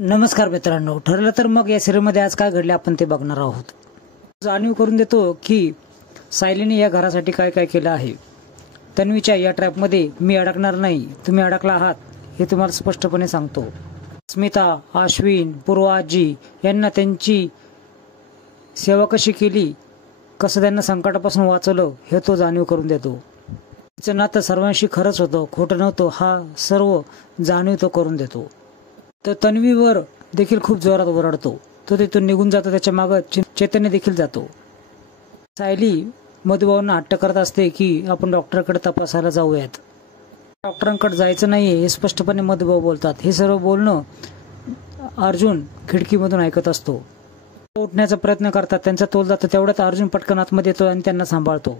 नमस्कार मित्रांनो, ठरलं तर मग या सिरियलमध्ये आज काय घडले आपण ते बघणार आहोत। जाणीव करून देतो की सायलीने या घरासाठी काय काय केलं आहे। तन्वीच्या या ट्रॅपमध्ये मी अडकणार नाही, तुम्ही अडकला आहात हे तुम्हाला स्पष्टपणे सांगतो। स्मिता, अश्विन, पूर्वा आजी यांना त्यांची सेवा कशी केली, कसं त्यांना संकटापासून वाचवलं हे तो जाणीव करून देतो। तिचं नातं सर्वांशी खरंच होतं, खोटं नव्हतं, हा सर्व जाणीव तो करून देतो। तो तन्वीवर देखील खूप जोरात ओरडतो, तो तिथून निघून जातो, त्याच्या मागे चैतन्य देखील जातो। सायली मधुभाऊंना हट्ट करत असते की आपण डॉक्टरकडे तपासायला जाऊयात। डॉक्टरांकडे जायचं नाहीये हे स्पष्टपणे मधुभाऊ बोलतात। हे सर्व बोलणं अर्जुन खिडकीमधून ऐकत असतो। उठण्याचा प्रयत्न करतात, त्यांचा तोल जातो, तेवढ्यात अर्जुन पटकन आतमध्ये येतो आणि त्यांना सांभाळतो।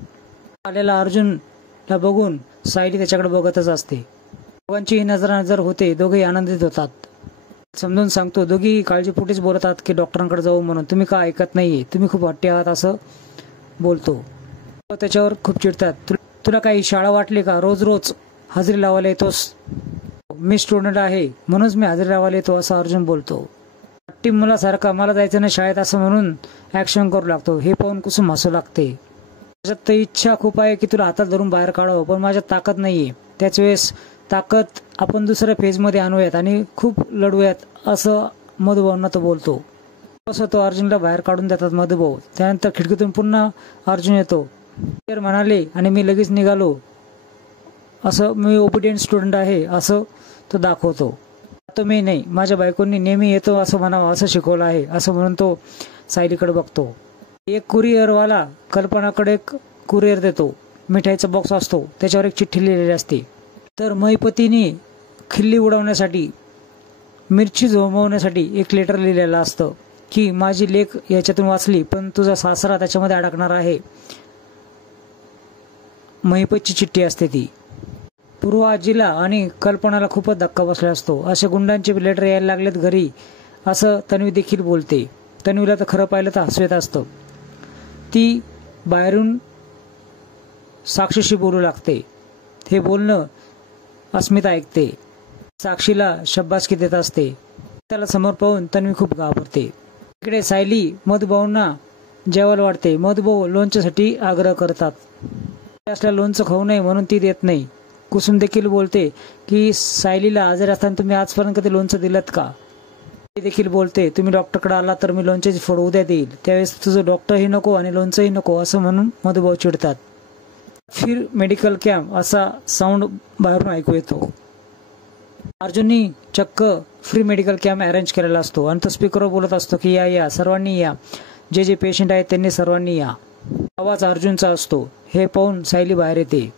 आलेला अर्जुनला बघून सायली त्याच्याकडे बघतच असते। दोघांची ही नजर होते, दोघेही आनंदित होतात। समजून सांगतो, दोघी काळजीपोटीच बोलतात की डॉक्टरांकडे जाऊ म्हणून, तुम्ही का ऐकत नाहीये, तुम्ही खूप हट्टी आहात असं बोलतो। त्याच्यावर खूप चिडतात। तुला काही शाळा वाटली का, रोज रोज हजेरी लावायला येतोस? मी स्टुडंट आहे म्हणूनच मी हजेरी लावायला येतो असं अर्जुन बोलतो। हट्टी मुलासारखा मला जायचं नाही शाळेत असं म्हणून ऍक्शन करू लागतो। हे पाहून कुसुम हसू लागते। माझ्यात तर इच्छा खूप आहे की तुला हातात धरून बाहेर काढावं, पण माझ्यात ताकद नाहीये। त्याच वेळेस ताकद आपण दुसऱ्या फेजमध्ये आणूयात आणि खूप लढूयात असं मधुभाऊंना तो बोलतो। असं तो अर्जुनला बाहेर काढून देतात मधुभाऊ। त्यानंतर खिडकीतून पुन्हा अर्जुन येतो। म्हणाले आणि मी लगेच निघालो, असं मी ओबिडियंट स्टुडंट आहे असं तो दाखवतो। तो मी नाही, माझ्या बायकोंनी नेहमी येतो असं म्हणावं असं शिकवलं आहे असं म्हणून तो सायलीकडे बघतो। एक कुरिअरवाला कल्पनाकडे एक कुरिअर देतो। मिठाईचा बॉक्स असतो, त्याच्यावर एक चिठ्ठी लिहिलेली असते। तर महिपतीने खिल्ली उडवण्यासाठी, मिरची झोंबवण्यासाठी एक लेटर लिहिलेलं असतं की माझी लेक याच्यातून वाचली पण तुझा सासरा त्याच्यामध्ये अडकणार आहे। महिपतची चिठ्ठी असते ती। पूर्वा आजीला आणि कल्पनाला खूपच धक्का बसला असतो। असे गुंडांचे लेटर यायला लागलेत घरी असं तन्वी देखील बोलते। तन्वीला तर खरं पाहिलं तर हसू येत असतं। ती बाहेरून साक्षीशी बोलू लागते। हे बोलणं अस्मिता ऐकते। साक्षीला शब्बासकी देत असते। त्याला समोर पाहून तन्वी खूप घाबरते। इकडे सायली मधुभाऊंना जेवायला वाटते। मधुभाऊ लोणच्यासाठी आग्रह करतात, असल्या लोणचं खाऊ नये म्हणून ती देत नाही। कुसुम देखील बोलते की सायलीला आजारी असताना तुम्ही आजपर्यंत कधी लोणचं दिलत का? ती देखील बोलते तुम्ही डॉक्टरकडे आला तर मी लोणच्याची फोड उद्या देईल, त्यावेळेस तुझं डॉक्टरही नको आणि लोणचंही नको असं म्हणून मधुभाऊ चिडतात। फिर मेडिकल कॅम्प असा साऊंड बाहेरून ऐकू येतो। अर्जुननी चक्क फ्री मेडिकल कॅम्प अरेंज केलेला असतो आणि तो स्पीकरवर बोलत असतो की या सर्वांनी या, जे जे पेशंट आहेत त्यांनी सर्वांनी या। आवाज अर्जुनचा असतो। हे पाहून सायली बाहेर येते।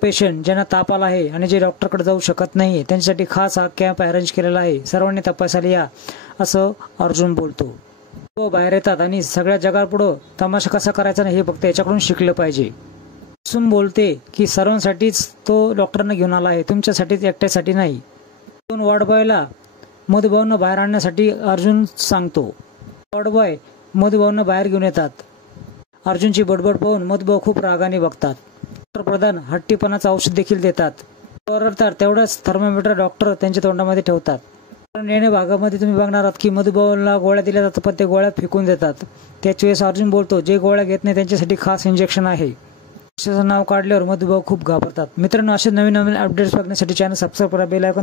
पेशंट ज्यांना ताप आला आहे आणि जे डॉक्टरकडे जाऊ शकत नाही त्यांच्यासाठी खास हा कॅम्प अरेंज केलेला आहे, सर्वांनी तपासायला या असं अर्जुन बोलतो। तो बाहेर येतात आणि सगळ्या जगापुढं तमाशा कसा करायचा नाही हे फक्त याच्याकडून शिकलं पाहिजे। कुसुम बोलते की सर्वांसाठीच तो डॉक्टरांना घेऊन आला आहे, तुमच्यासाठीच एकट्यासाठी नाही। दोन वॉर्डबॉयला मधुभाऊंना बाहेर आणण्यासाठी अर्जुन सांगतो। वॉर्डबॉय मधुभाऊंना बाहेर घेऊन येतात। अर्जुनची बडबड पाहून मधुभाऊ खूप रागाने बघतात। डॉक्टर प्रधान हट्टीपणाचं औषध देखील देतात। ओरडतात, तेवढाच थर्मोमीटर डॉक्टर त्यांच्या तोंडामध्ये ठेवतात। कारण येण्या भागामध्ये तुम्ही बघणार आहात की मधुभाऊला गोळ्या दिल्या जातात पण ते गोळ्या फेकून देतात। त्याच वेळेस अर्जुन बोलतो जे गोळ्या घेत नाही त्यांच्यासाठी खास इंजेक्शन आहे। नाव काढल्यावर मधुभाऊ खूप घाबरतात। मित्रांनो, असे नवीन अपडेट्स बघण्यासाठी चॅनल सबस्क्राईब करा, बेल आयकॉन